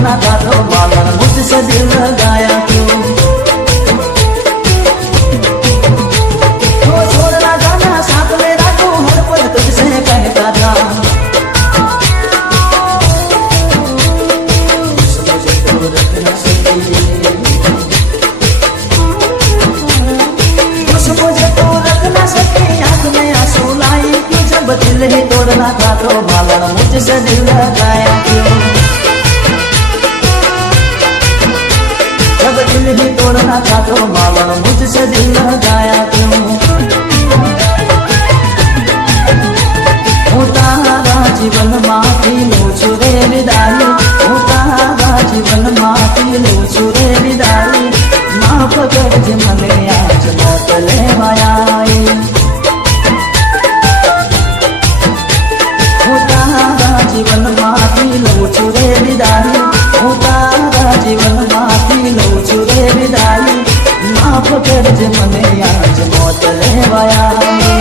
तोड़ना था तो मालूम मुझसे दिल लगाया क्यों। वो छोड़ना जाना साथ में राखूं हर पल तुझसे कहता था। मुझे तो रखना सकी, मुझे तो रखना सकी, आँख में आंसू लाई क्यों। जब दिल ही तोड़ना था तो मालूम मुझसे दिल लगाया क्यों। जब दिल ही तोड़ना था तो मालूम मुझसे दिल लगाया क्यों। હું તારા જીવનમાંથી લઉં છું રે વિદાય, હું તારા જીવનમાંથી લઉં છું રે વિદાય। માફ કરજે મને આજ મોત લેવાયા आई। હું તારા જીવનમાંથી લઉં છું રે વિદાય, હું તારા જીવનમાંથી લઉં છું રે વિદાય। માફ કરજે મને આજ મોત લેવાયા आई।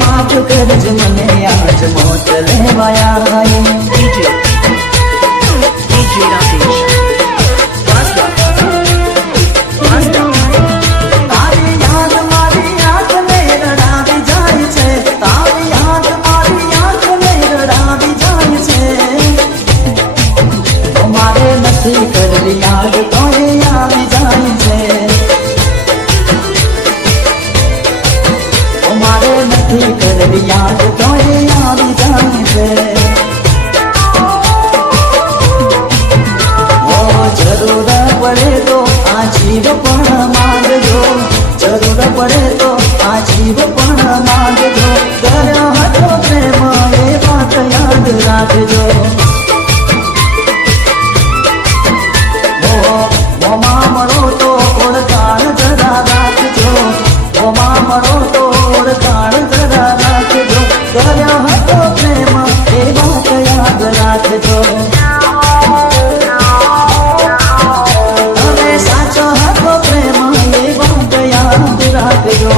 माफ करज मने आज मौत लेवाया आई। DJ Rakesh Basta तारी याद मारी आँख में रड़ावी जाय छे, तारी याद मारी आँख में रड़ावी जाय छे। मारे नथी करली याद तोय आवी जाय छे, मारे नथी करली याद तोय आवी जाय छे। ओ जरूर पड़े तो आजीव पण मांगजो, जरूर पड़े तो आजीव पण मांगजो। कर्यो हतो प्रेम ए बात याद राखजो। ओ मामड़ो तो ओळखाण जरा राखजो, ओ मामड़ो तो ओळखाण जरा राखजो। कर्यो हतो प्रेम ए बात याद राखजो। હવે સાચો હતો પ્રેમ એ વાત યાદ રાખજો।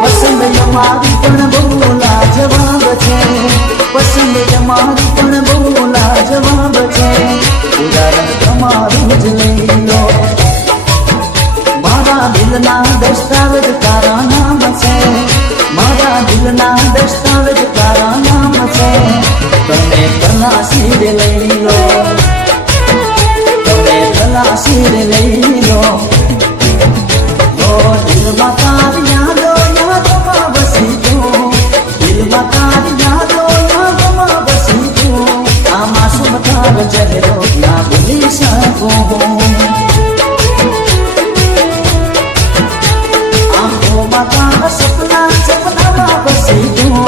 પસંદ અમારી પણ બહુ લાજવાબ છે, પસંદ અમારી પણ બહુ લાજવાબ છે। ઉદાહરણ તમારું જ લઈ લો, મારા દિલના દસ્તાવેજ તારા નામ છે, મારા દિલના દસ્તાવેજ તારા નામ છે। તમે તલાશી રે લઈ લો, તમે તલાશી રે લઈ લો। ઓ દિલમાં તારી યાદો યાદમાં બસી ગયો, દિલમાં તારી યાદો યાદમાં બસી ગયો। આ માસૂમ તારો ચહેરો ના ભૂલી શકું હું। આંખોમાં તારા સપના સપનામાં બસી ગયો,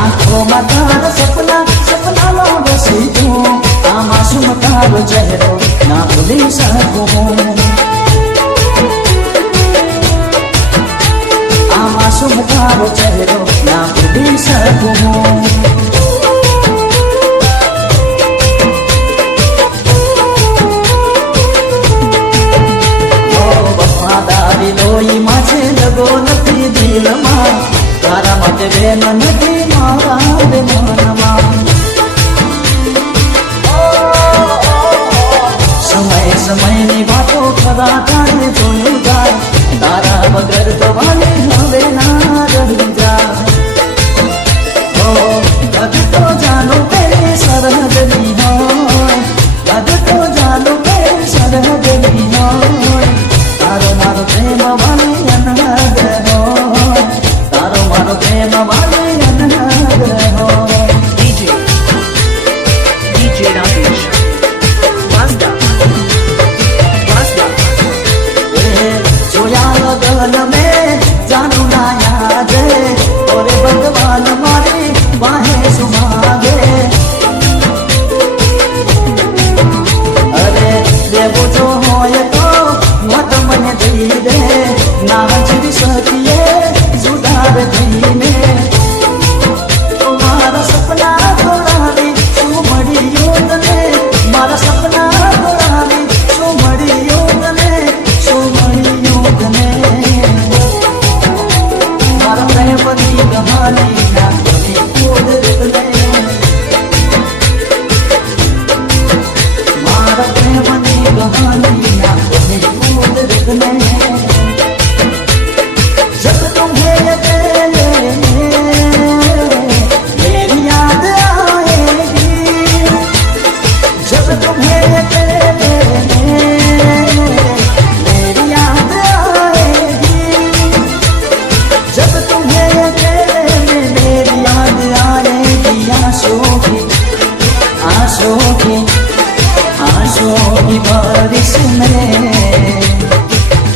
આંખોમાં તારા સપના સપનામાં બસી ગયો। આ માસૂમ તારો ચહેરો ના ભૂલી શકું હું। આ માસૂમ તારો ચહેરો ના ભૂલી શકું હું। વફાદારી લોહીમાં છે લગો નથી દિલમાં, તારા માટે બેન નથી મારા રે મનમાં। સમય સમયની વાતો ખરા કાળે જોયું જાય, તારા વગર તો વાલી હવે ના રહી જાય। आंसुओं की बारिश में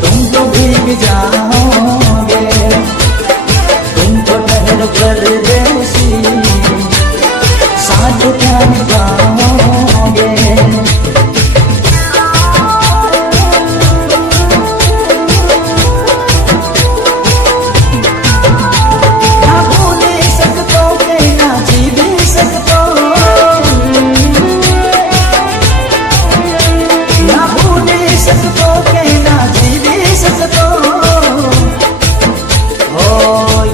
तुम तो भीग जाओगे, तुम तो ठहर परदेसी, साथ क्या निभाओगे। ना भूल सकते ना जी भी सकते, ना भूल सकते ना जी भी सकते। ओ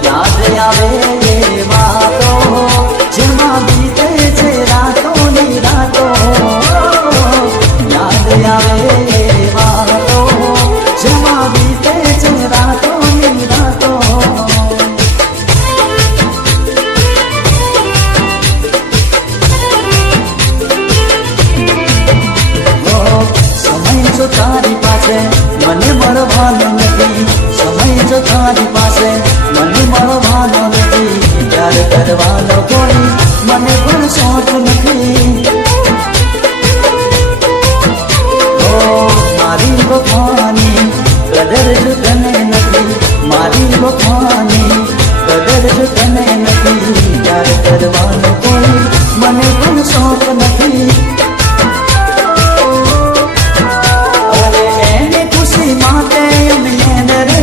याद आवे ये बातों जेमा बीते छे रातों नी रातों, याद आवे ये बातों जेमा बीते छे रातों नी रातों। समय जो तारी पासे मने मळવાનો નથી, સમય જો તારી પાસે મને મળવાનો નથી, પ્યાર કરવાનો કોઈ મને પણ શોખ નથી। ઓ મારી વફાની કદર જો તને નથી, મારી વફાની કદર જો તને નથી, પ્યાર કરવાનો કોઈ મને પણ શોખ નથી।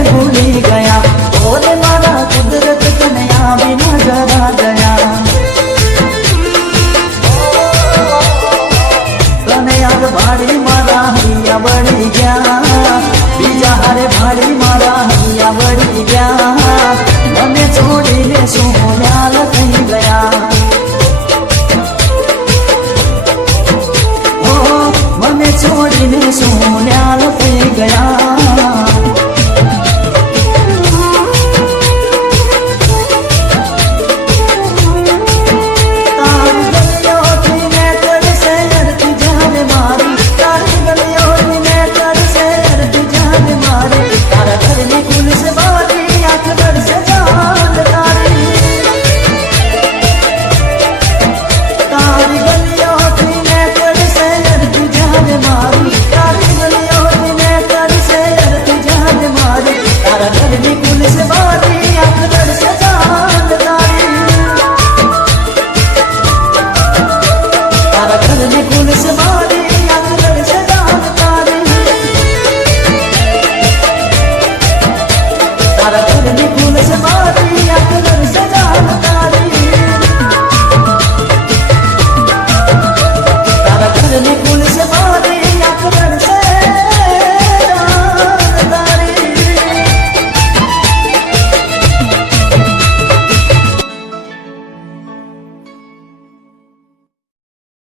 भूली गया और मारा कुदरत कन्या बिना जरा गया, कन्या भाड़ी मारा हरिया बड़ी गया, बीजा हारे भाड़ी मारा हरिया बड़ी गया, મને છોડીને સોન્યાલ થઈ ગયા, ઓ મને છોડીને સોન્યાલ થઈ ગયા। Para